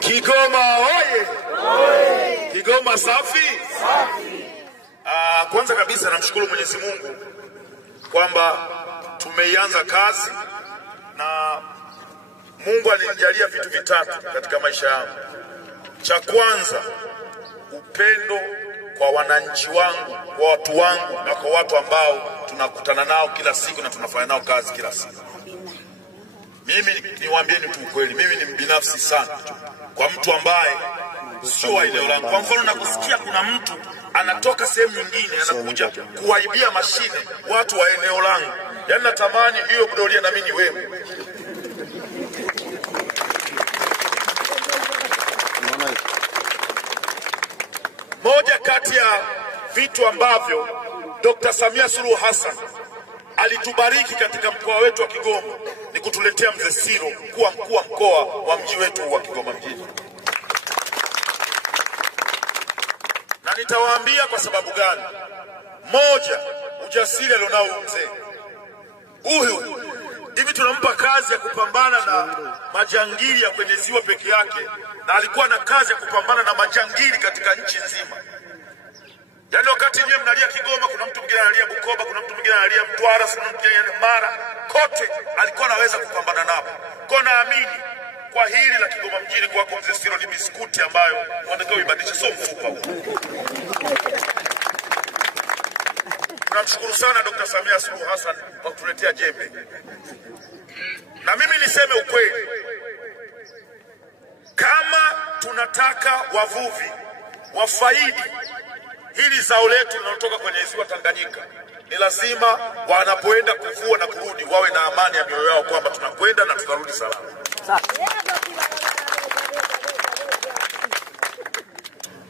Kigoma oye! Kigoma safi! Kwanza kabisa namshukuru Mwenyezi Mungu kwamba tumeianza kazi na Mungu alinijalia vitu vitatu katika maisha yangu. Cha kwanza, upendo kwa wananchi wangu, kwa watu wangu na kwa watu ambao tunakutana nao kila siku na tunafanya nao kazi kila siku. Mimi niwaambieni tu ukweli, mimi ni mbinafsi sana kwa mtu ambaye sio wa eneo langu. Kwa mfano nakusikia kuna mtu anatoka sehemu nyingine anakuja kuwaibia mashine watu wa eneo langu. Yaani natamani hiyo kudolia na mimi wewe. Moja kati ya vitu ambavyo Dr. Samia Suluhu Hassan alitubariki katika mkoa wetu wa Kigoma ni kutuletea Mzee Siro kuwa mkuu wa mkoa wa mji wetu wa Kigoma mjini. Na nitawaambia kwa sababu gani. Moja, ujasiri alionao mzee. Huyu hivi tunampa kazi ya kupambana na majangili ya kwenye ziwa peke yake, na alikuwa na kazi ya kupambana na majangili katika nchi nzima. Yaani wakati nyinyi mnalia Kigoma, kuna mtu mwingine analia Bukoba, kuna mtu mwingine analia Mtwara, kuna mtu mwingine Mara, kote alikuwa anaweza kupambana nao. Kwa naamini kwa hili la Kigoma mjini kwako Mzee Siro ni biskuti ambayo unatakiwa uibadilishe, sio mfupa huu. Tunamshukuru sana Dr. Samia Suluhu Hassan kwa kutuletea jembe. Na mimi niseme ukweli, kama tunataka wavuvi wafaidi hili zao letu linalotoka kwenye ziwa Tanganyika, ni lazima wanapoenda kuvua na kurudi wawe na amani ya mioyo yao kwamba tunakwenda na tutarudi salama.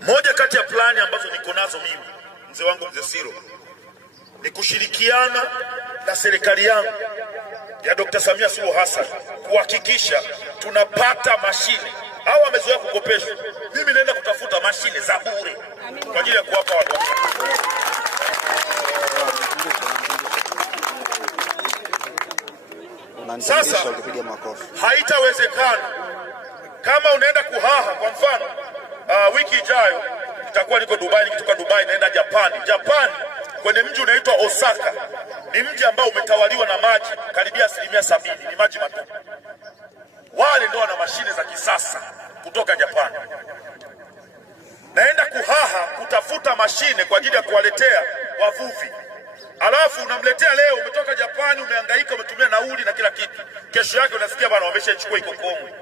Moja kati ya plani ambazo niko nazo mimi, mzee wangu Mzee Siro, ni kushirikiana na serikali yangu ya Dr. Samia Suluhu Hassan kuhakikisha tunapata mashine. Hao wamezoea kukopeshwa. Mimi naenda kutafuta mashine za bure kwa ajili ya kuwapa watu. Sasa haitawezekana kama unaenda kuhaha. Kwa mfano wiki ijayo nitakuwa niko Dubai, nikitoka Dubai naenda Japani. Japani kwenye mji unaitwa Osaka, ni mji ambao umetawaliwa na maji karibia 70%, ni maji matupu. Wale ndio wana mashine za kisasa kutoka Japani. Naenda kuhaha kutafuta mashine kwa ajili ya kuwaletea wavuvi. Alafu unamletea leo, umetoka Japani, umehangaika, umetumia nauli na kila kitu. Kesho yake unasikia bwana wameshachukua iko Kongwe.